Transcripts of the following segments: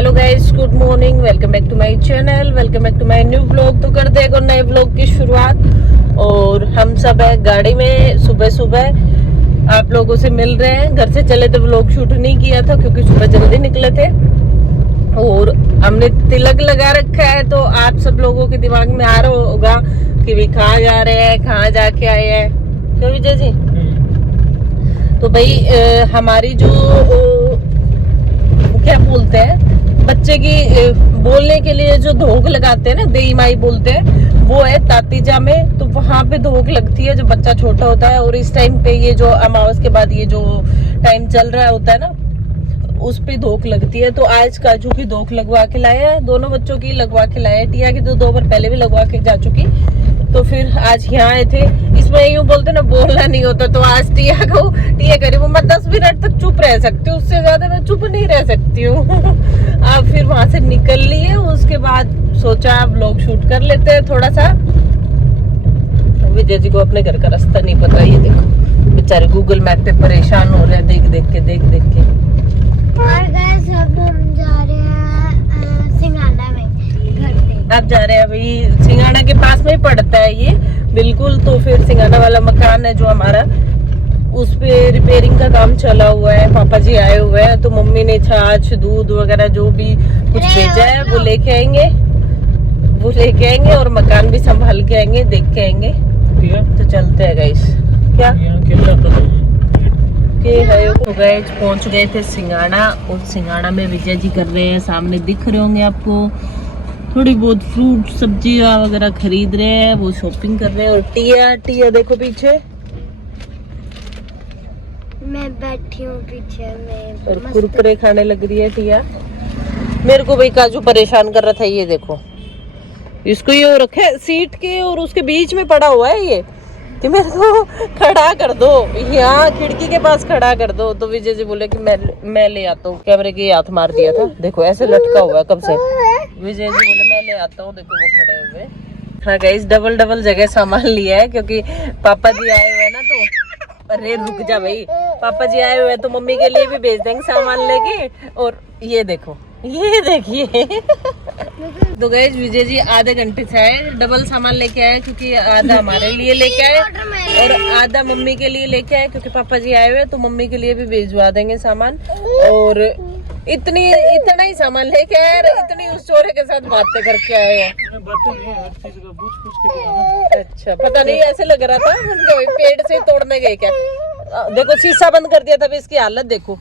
Hello guys, good morning, welcome back to my channel, welcome back to my new blog. तो करते हैं नए blog की शुरुआत। और हम सब है गाड़ी में, सुबह सुबह आप लोगों से मिल रहे हैं। घर से चले तो ब्लॉग शूट नहीं किया था क्योंकि सुबह जल्दी निकले थे। और हमने तिलक लगा रखा है, तो आप सब लोगों के दिमाग में आ रहा होगा कि भी कहाँ जा रहे हैं, कहाँ जाके आए हैं। क्यों विजय जी? तो भाई हमारी जो क्या बोलते हैं बच्चे की बोलने के लिए जो धोख लगाते हैं ना, देई माई बोलते हैं, वो है तातीजा में। तो वहां पे धोख लगती है जब बच्चा छोटा होता है। और इस टाइम पे ये जो अमावस के बाद ये जो टाइम चल रहा होता है ना, उस पे धोख लगती है। तो आज काजू की धोख लगवा के लाए हैं, दोनों बच्चों की लगवा के लाए हैं। टिया की तो 2 बार पहले भी लगवा के जा चुकी। तो फिर आज यहाँ आए थे। इसमें यूं बोलते ना, बोलना नहीं होता। तो आज टिया करी वो, मैं 10 मिनट तक चुप रह सकती हूँ, उससे ज्यादा मैं चुप नहीं रह सकती हूँ। अब फिर वहां से निकल लिए, उसके बाद सोचा अब व्लॉग शूट कर लेते हैं थोड़ा सा। विजय जी को अपने घर का रास्ता नहीं पता, ये देखो बेचारे गूगल मैप पे परेशान हो रहे हैं देख देख के। और गाइस अब हम जा रहे हैं सिंगाना में घर पे। आप जा रहे हैं भाई, सिंगाना के पास में ही पड़ता है ये बिल्कुल। तो फिर सिंगाना वाला मकान है जो हमारा, उस पे रिपेयरिंग का काम चला हुआ है। पापा जी आए हुए हैं, तो मम्मी ने छाछ दूध वगैरह जो भी कुछ भेजा है वो लेके आएंगे और मकान भी संभाल के आएंगे, देख के आएंगे। तो चलते हैं गाइस। क्या तो गए, पहुंच गए थे सिंगाना। और सिंगाना में विजय जी कर रहे हैं, सामने दिख रहे होंगे आपको, थोड़ी बहुत फ्रूट सब्जी वगैरह खरीद रहे हैं, वो शॉपिंग कर रहे हैं। और टिया देखो पीछे, मैं बैठी हूँ पीछे में और कुरकुरे खाने लग रही है टिया। मेरे को भाई काजू परेशान कर रहा था, ये देखो इसको ये रखे सीट के और उसके बीच में पड़ा हुआ है ये, कि मेरे को खड़ा कर दो, यहाँ खिड़की के पास खड़ा कर दो। तो विजय जी बोले कि मैं ले आता हूँ। कैमरे के हाथ मार दिया था, देखो ऐसे लटका हुआ है कब से। विजय जी बोले मैं ले आता हूँ, देखो वो खड़े हुए। हाँ गाइस, डबल जगह सामान लिया है क्योंकि पापा जी आए हुए हैं ना। तो अरे रुक जा भाई, पापा जी आए हुए हैं तो मम्मी के लिए भी भेज देंगे सामान लेके। और ये देखो, ये देखिए। तो गाइस विजय जी आधे घंटे से आए, डबल सामान लेके आए क्योंकि आधा हमारे लिए लेके आए और आधा मम्मी के लिए लेके आए क्योंकि पापा जी आए हुए, तो मम्मी के लिए भी भेजवा देंगे सामान। और इतना ही सामान लेके आए, इतनी उस चोरे के साथ बातें करके आए हैं। अच्छा, पता नहीं, ऐसे लग रहा था पेड़ से तोड़ने गए क्या। देखो शीशा बंद कर दिया था, इसकी हालत देखो।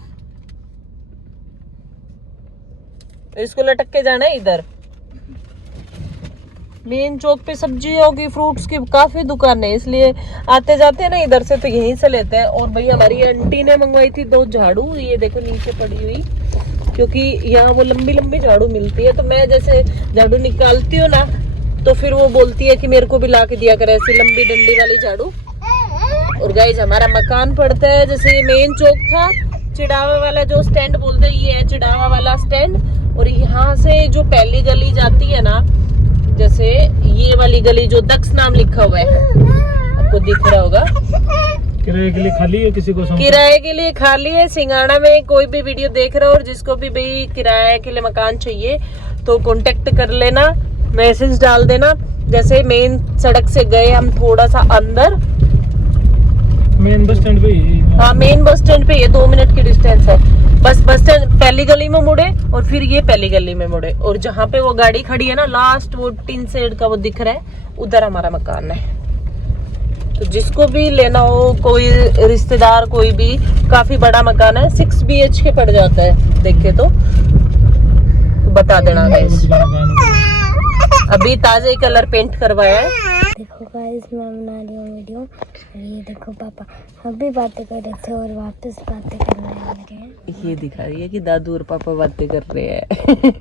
इसको लटक के जाना है इधर। मेन चौक पे सब्जियों की, फ्रूट्स की काफी दुकान है, इसलिए आते जाते हैं ना इधर से, तो यहीं से लेते हैं। और भैया हमारी आंटी ने मंगवाई थी 2 झाड़ू, ये देखो नीचे पड़ी हुई, क्योंकि यहाँ वो लंबी झाड़ू मिलती है। तो मैं जैसे झाड़ू निकालती हूँ ना, तो फिर वो बोलती है कि मेरे को भी ला के दिया करे ऐसी लंबी डंडी वाली झाड़ू। और गाइस हमारा मकान पड़ता है, जैसे ये मेन चौक था, चिड़ावा वाला जो स्टैंड बोलते हैं, ये है चिड़ावा वाला स्टैंड। और यहाँ से जो पहली गली जाती है ना, जैसे ये वाली गली जो दक्ष नाम लिखा हुआ है, आपको दिख रहा होगा। किराए के लिए खाली है, किसी को किराए के लिए खाली है। सिंगाना में कोई भी वीडियो देख रहा हो और जिसको भी भाई किराए के लिए मकान चाहिए तो कांटेक्ट कर लेना, मैसेज डाल देना। जैसे मेन सड़क से गए हम थोड़ा सा अंदर, मेन बस स्टैंड पे ही। हाँ मेन बस स्टैंड पे, ये 2 मिनट की डिस्टेंस है। बस स्टैंड पहली गली में मुड़े और फिर ये पहली गली में मुड़े, और जहाँ पे वो गाड़ी खड़ी है ना लास्ट, वो टीन शेड का वो दिख रहा है, उधर हमारा मकान है। तो जिसको भी लेना हो, कोई रिश्तेदार, कोई भी, काफी बड़ा मकान है, 6 BHK पड़ जाता है देखे तो बता देना गाइस। अभी ताजे कलर पेंट करवाया है। देखो गाइस, मैं बना रही हूँ वीडियो। ये देखो पापा अभी बातें कर रहे थे और वापस बातें करने लगे हैं। ये दिखा रही है कि दादू और पापा बातें कर रहे हैं।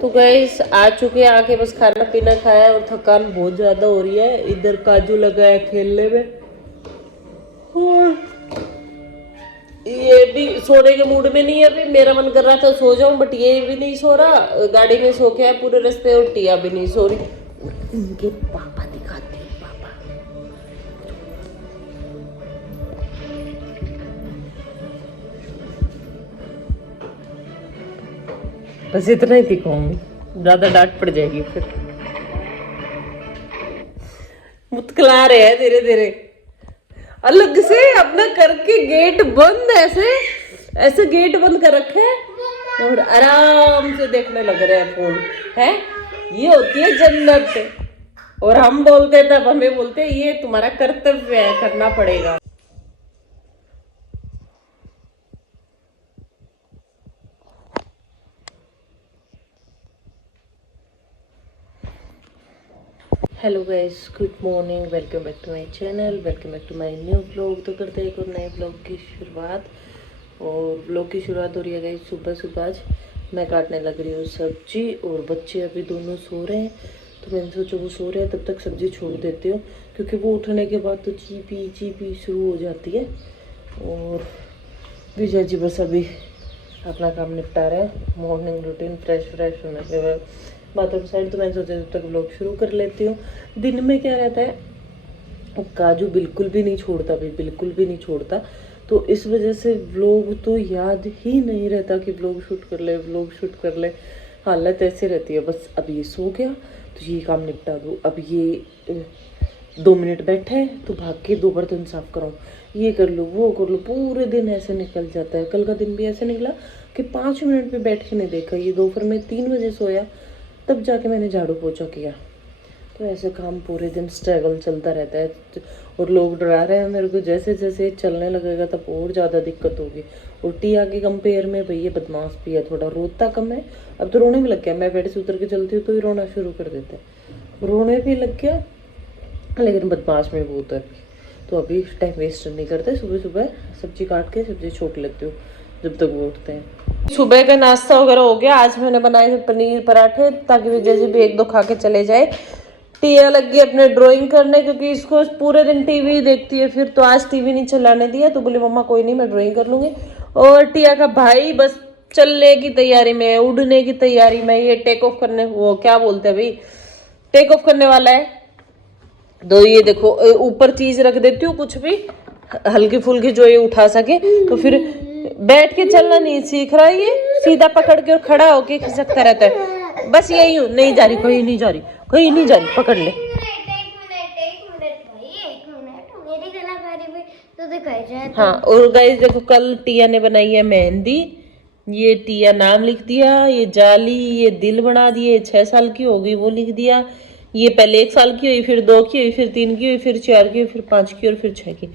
तो गाइस आ चुके हैं, आके बस खाना पीना खाया और थकान बहुत ज्यादा हो रही है। इधर काजू लगा है खेलने में, और ये भी सोने के मूड में नहीं है। अभी मेरा मन कर रहा था सो जाऊं, बट ये भी नहीं सो रहा, गाड़ी में सो के है पूरे रास्ते। और टिया भी नहीं सो रही। इनके पापा दिखाते हैं, पापा बस इतना ही दिखाऊंगी, ज्यादा डांट पड़ जाएगी फिर। मुस्कुरा रहे हैं धीरे धीरे, अलग से अपना करके गेट बंद, ऐसे ऐसे गेट बंद कर रखे हैं और आराम से देखने लग रहे हैं फोन है। ये होती है जन्नत। और हम बोलते तब हमें बोलते ये तुम्हारा कर्तव्य है, करना पड़ेगा। Hello guys, good morning, welcome back to my channel, welcome back to my new blog. तो करते हैं एक और नए ब्लॉग की शुरुआत। और ब्लॉग की शुरुआत हो रही है गाइस सुबह सुबह। आज मैं काटने लग रही हूँ सब्जी और बच्चे अभी दोनों सो रहे हैं, तो मैंने सोचा वो सो रहे हैं तब तक सब्जी छोड़ देती हूँ, क्योंकि वो उठने के बाद तो चीपी चीपी शुरू हो जाती है। और विजय जी बस अभी अपना काम निपटा रहे हैं, मॉर्निंग रूटीन फ्रेश होने के बाद बाथरूम साइड। तो मैंने सोचा जब तक व्लॉग शुरू कर लेती हूँ। दिन में क्या रहता है, काजू बिल्कुल भी नहीं छोड़ता भाई, बिल्कुल भी नहीं छोड़ता। तो इस वजह से व्लॉग तो याद ही नहीं रहता कि व्लॉग शूट कर ले। हालत ऐसे रहती है, बस अब ये सो गया तो ये काम निपटा दूँ, अब ये 2 मिनट बैठे हैं तो भाग के 2 बर्तन साफ कराऊँ, ये कर लो वो कर लो, पूरे दिन ऐसे निकल जाता है। कल का दिन भी ऐसे निकला कि 5 मिनट पे बैठ के नहीं देखा। ये दोपहर में 3 बजे सोया, तब जाके मैंने झाड़ू पोछा किया। तो ऐसे काम पूरे दिन स्ट्रगल चलता रहता है। और लोग डरा रहे हैं मेरे को, जैसे जैसे चलने लगेगा तब और ज़्यादा दिक्कत होगी। और टिया के कंपेयर में भैया बदमाश भी है, थोड़ा रोता कम है, अब तो रोने भी लग गया। मैं बेड से उतर के चलती हूँ तो ही रोना शुरू कर देते हैं, रोने भी लग गया, लेकिन बदमाश में बहुत है। तो अभी टाइम वेस्ट नहीं करते, सुबह सुबह सब्जी काट के सब्जी छोड़ लेती हूँ जब तक वो उठते हैं। सुबह का नाश्ता वगैरह हो गया। आज मैंने बनाए थे पनीर पराठे, ताकि विजय जी भी 1-2 खा के चले जाए। टिया लगी अपने ड्राइंग करने, क्योंकि इसको पूरे दिन टीवी देखती है, फिर तो आज टीवी नहीं चलाने दिया, तो बोली मम्मा कोई नहीं मैं ड्राइंग कर लूंगी। और टिया का भाई बस चलने की तैयारी में, उड़ने की तैयारी में, ये टेक ऑफ करने, वो क्या बोलते हैं भाई, टेक ऑफ करने वाला है। तो ये देखो ऊपर चीज रख देती हूँ, कुछ भी हल्की फुल्की जो ये उठा सके। तो फिर बैठ के चलना नहीं सीख रहा, ये सीधा पकड़ के और खड़ा होके खिसकता रहता है। बस यही हूँ, नहीं जा रही, कहीं नहीं जा रही, कहीं नहीं जा रही, पकड़ ले। हाँ, और गाइस देखो कल टिया ने बनाई है मेहंदी। ये टिया नाम लिख दिया, ये जाली, ये दिल बना दिए। 6 साल की हो गई वो लिख दिया। ये पहले 1 साल की हुई, फिर 2 की हुई, फिर 3 की हुई, फिर 4 की हुई, फिर 5 की और फिर 6 की।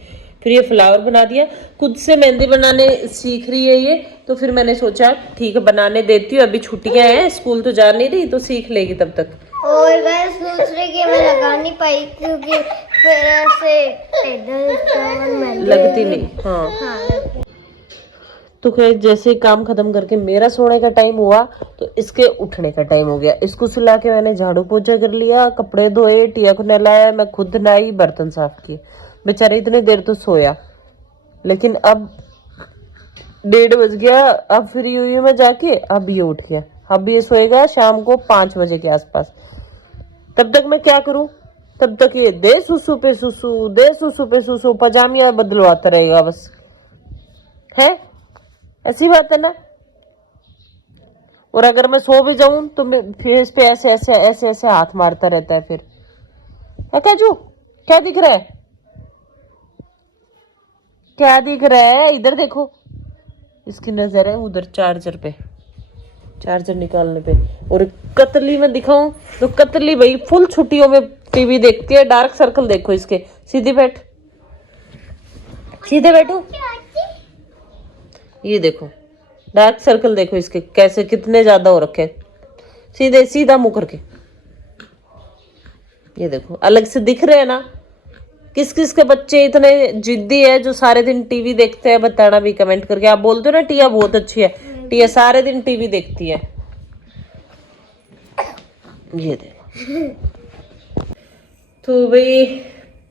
फिर ये फ्लावर बना दिया। खुद से मेहंदी बनाने सीख रही है ये, तो फिर मैंने सोचा ठीक है बनाने देती हूँ, अभी छुट्टियां हैं, स्कूल तो जा नहीं रही, तो सीख लेगी तब तक। और गाइस दूसरे की मैं लगा नहीं पाई, क्योंकि फिर ऐसे लगती नहीं। हाँ, तो खैर जैसे काम खत्म करके मेरा सोने का टाइम हुआ, तो इसके उठने का टाइम हो गया। इसको सुला के मैंने झाड़ू पोछा कर लिया, कपड़े धोए, टिया को नहलाया, मैं खुद नहाई, बर्तन साफ किए। बेचारे इतनी देर तो सोया, लेकिन अब 1:30 बज गया, अब फ्री हुई मैं जाके, अब ये उठ गया। अब ये सोएगा शाम को 5 बजे के आसपास। तब तक मैं क्या करूं, तब तक ये दे सुसु पे सुसु, पजामिया बदलवाता रहेगा बस, है ऐसी बात है ना। और अगर मैं सो भी जाऊं तो फेस पे ऐसे ऐसे ऐसे ऐसे हाथ मारता रहता है। फिर काजू क्या दिख रहा है, क्या दिख रहा है, इधर देखो। इसकी नजर है उधर चार्जर पे, चार्जर निकालने पे। और कतली में दिखाऊं तो कतली भाई फुल छुट्टियों में टीवी देखती है। डार्क सर्कल देखो इसके, सीधे बैठ, सीधे बैठो, ये देखो डार्क सर्कल देखो इसके कैसे, कितने ज्यादा हो रखे। सीधे सीधा मुंह करके, ये देखो अलग से दिख रहे हैं ना। किस किस के बच्चे इतने जिद्दी है जो सारे दिन टीवी देखते हैं, बताना भी कमेंट करके। आप बोलते हो ना टिया बहुत अच्छी है, टिया सारे दिन टीवी देखती है। ये देखो। तो भाई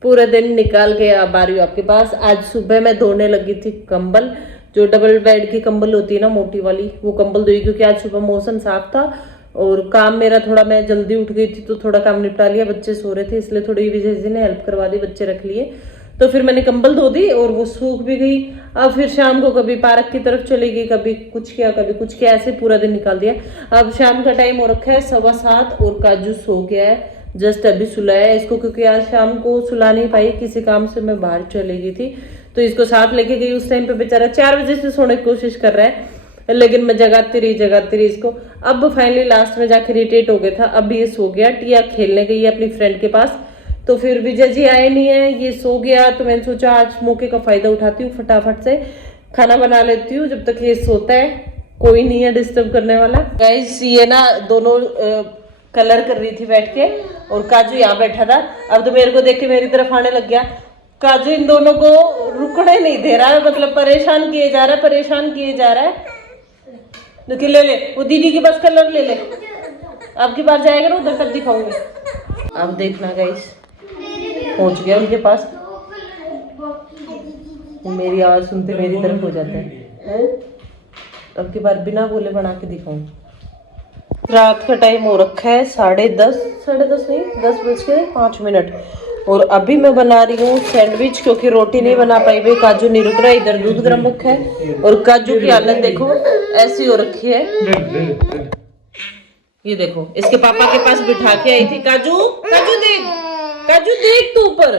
पूरा दिन निकाल के अब आ रही हूँ आपके पास। आज सुबह मैं धोने लगी थी कंबल, जो डबल बेड की कंबल होती है ना मोटी वाली, वो कंबल धोई, क्योंकि आज सुबह मौसम साफ था और काम मेरा थोड़ा, मैं जल्दी उठ गई थी तो थोड़ा काम निपटा लिया। बच्चे सो रहे थे इसलिए थोड़ी विजय जी ने हेल्प करवा दी, बच्चे रख लिए। तो फिर मैंने कंबल धो दी और वो सूख भी गई। अब फिर शाम को कभी पार्क की तरफ चली गई, कभी कुछ किया कभी कुछ किया, ऐसे पूरा दिन निकाल दिया। अब शाम का टाइम हो रखा है 7:15 और काजू सो गया है, जस्ट अभी सुलाया है इसको, क्योंकि आज शाम को सुला नहीं पाई, किसी काम से मैं बाहर चली गई थी तो इसको साथ लेके गई। उस टाइम पे बेचारा 4 बजे से सोने की कोशिश कर रहा है, लेकिन मैं जगाती रही इसको। अब फाइनली लास्ट में जाके इरिटेट हो गया था, अब ये सो गया। टिया खेलने गई है अपनी फ्रेंड के पास, तो फिर विजय जी आए नहीं है, ये सो गया। तो मैंने सोचा आज मौके का फायदा उठाती हूँ, फटाफट से खाना बना लेती हूँ जब तक ये सोता है, कोई नहीं है डिस्टर्ब करने वाला। गाइस ये ना दोनों कलर कर रही थी बैठ के और काजू यहाँ बैठा था। अब तो मेरे को देख के मेरी तरफ आने लग गया। काजू इन दोनों को रुकने नहीं दे रहा है, मतलब परेशान किए जा रहा है। तो ले ले वो दीदी के पास कलर ले ले, आपकी बार जाएगा ना उधर तक दिखाऊंगी। अब देखना गाइस पहुंच गया उनके पास, मेरी आवाज सुनते मेरी तरफ हो जाता है। अब की बार बिना बोले बना के दिखाऊंगी। रात का टाइम हो रखा है 10:30 नहीं 10:05। और अभी मैं बना रही हूँ सैंडविच, क्योंकि रोटी नहीं बना पाई भाई, काजू नहीं रुक रहा है। इधर दूध गर्म रखा है और काजू की हालत देखो ऐसी हो रखी है। ये देखो इसके पापा के पास बिठा के आई थी। काजू देख तू ऊपर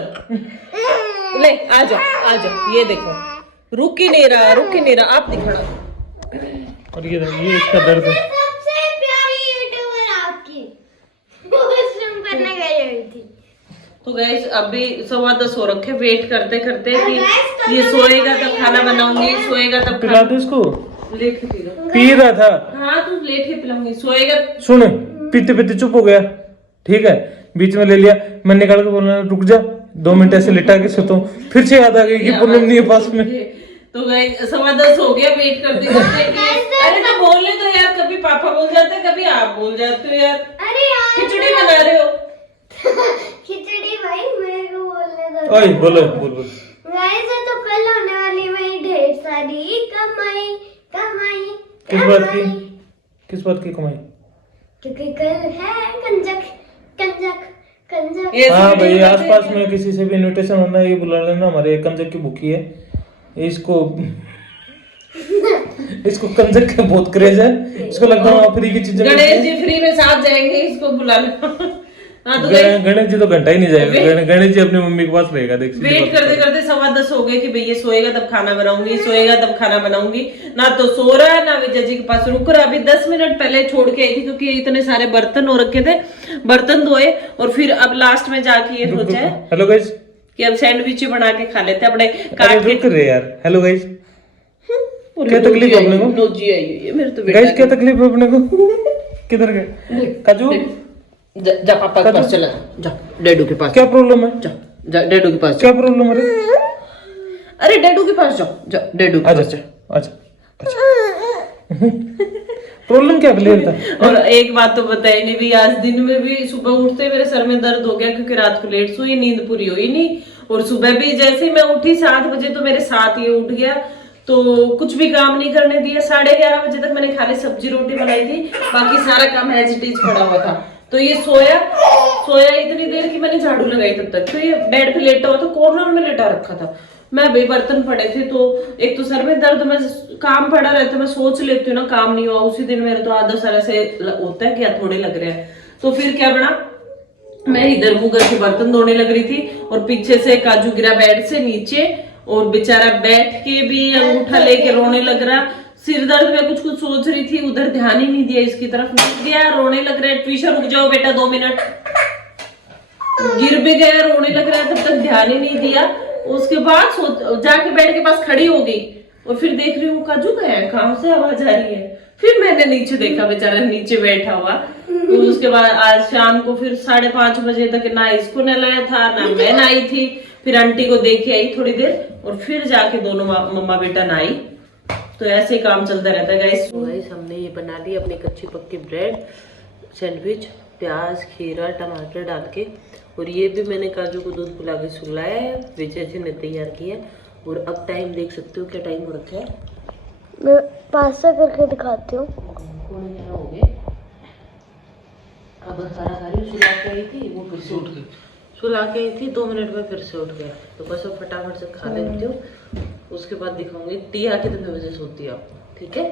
ले, आजा। ये देखो रुक ही नहीं रहा। आप दिखाना। और ये इसका दर्द है। सबसे प्यारी यूट्यूबर आपकी वॉशरूम करने गई हुई थी। तो गाइस अभी 10:15 हो रखे, वेट करते कि ये सोएगा तब खाना बनाऊंगी, सोएगा तब पिला दो इसको। लेट के पी रहा था। हाँ तू लेट के पिलाऊंगी, सोएगा। सुन पीते चुप हो गया, ठीक है, बीच में ले लिया। मैं निकाल के बोलना रुक जा 2 मिनट, ऐसे लिटा के सोता हूँ। फिर से याद आ गई कि पूनम नहीं है पास में। तो गाइस 10:15 हो गया, वेट करते अरे तो बोलने तो यार, कभी पापा बोल जाते हैं, कभी आप बोल जाते हो यार। अरे यार खिचड़ी बना रहे हो। खिचड़ी भाई मेरे को बोलने दो। ओए बोलो बोल गाइस तो कल होने वाली मेरी ढेर सारी कमाई। किस बात की कमाई? क्योंकि कल है कंजक। हाँ भाई, आसपास में किसी से भी इनविटेशन होना है ये बुला लेना, हमारे कंजक की भूखी है। इसको कंजक का बहुत क्रेज है, इसको लगता है फ्री की चीजें। गणेश जी फ्री में साथ जाएंगे, इसको बुला लेना। हाँ तो गणेश जी तो घंटा ही नहीं जाएगा, गणेश जी अपनी मम्मी के पास रहेगा। देख वेट करते 10:15 हो गए कि भैया सोएगा तब खाना बनाऊंगी, ना तो सो रहा है ना विजय जी के पास रुक रहा। अभी 10 मिनट पहले छोड़ के आई थी, क्योंकि इतने सारे बर्तन हो रखे थे, बर्तन धोए और फिर अब लास्ट में जाके ये सोचा है हेलो गाइस कि अब सैंडविच बना के खा लेते अपने काट के। यार हेलो गाइस, क्या तकलीफ है अपने को? नोजी आई है मेरे तो गाइस, क्या तकलीफ है अपने को? किधर गए काजू? जा पापा के पास चला जा, डैडू के पास। क्या प्रॉब्लम है? जा डैडू के पास। क्या प्रॉब्लम है? अरे डैडू के पास जा डैडू के पास। अच्छा प्रॉब्लम क्या क्लियर था? और एक बात तो बताई नहीं भी, आज दिन में भी सुबह उठते मेरे सर में दर्द हो गया, क्योंकि रात को लेट सोई, नींद पूरी हुई नहीं। और सुबह भी जैसे ही मैं उठी 7 बजे तो मेरे साथ ये उठ गया, तो कुछ भी काम नहीं करने दिया। 11:30 बजे तक मैंने खाली सब्जी रोटी बनाई थी, बाकी सारा काम एज इट इज पड़ा हुआ था। तो ये सोया इतनी देर की मैंने झाड़ू लगाई तब तक। तो ये बेड पे लेटा हुआ था, कॉर्नर में लेटा रखा था। मैं भी बर्तन पड़े थे, तो एक तो सर में दर्द, मैं काम पड़ा रहता, मैं सोच लेती हूँ ना काम नहीं हुआ, उसी दिन मेरे तो आधा सारा से होता है क्या थोड़े लग रहे हैं। तो फिर क्या बना, मैं इधर मुँह करके बर्तन धोने लग रही थी और पीछे से काजू गिरा बेड से नीचे, और बेचारा बैठ के भी अंगूठा लेके रोने लग रहा। सिर दर्द में कुछ सोच रही थी, उधर ध्यान ही नहीं दिया, इसकी तरफ नहीं गया, रोने लग रहा है। ट्वीशा रुक जाओ बेटा 2 मिनट, गिर भी गया, रोने लग रहा है, तब तक ध्यान ही नहीं दिया। उसके बाद जाके बेड के पास खड़ी हो गई और फिर देख रही हूँ काजू गया है, कहाँ से आवाज आ रही है। फिर मैंने नीचे देखा, बेचारा नीचे बैठा हुआ। तो उसके बाद आज शाम को फिर 5:30 बजे तक ना इसको नहलाया था ना मैं नहाई थी। फिर आंटी को देखे आई थोड़ी देर और फिर जाके दोनों मम्मा बेटा नहाई। तो ऐसे ही काम चलता रहता है गाइस। हमने ये बना ली अपनी कच्ची पक्की ब्रेड सैंडविच, प्याज खीरा टमाटर डाल के। और ये भी मैंने काजू को दूध पिला के सुलाया है, विजय जी ने तैयार किया। और अब टाइम देख सकते हो क्या टाइम हो रखा है, मैं पास्ता करके दिखाती हूँ। 11:15 हो गए। अब सारा सुला के आई थी, वो फिर से उठ गई। सुला के आई थी, 2 मिनट में फिर से उठ गया। तो बस अब फटाफट से खा लेती हूँ, उसके बाद दिखाऊंगी टिया कितने बजे सोती है आपको, ठीक है?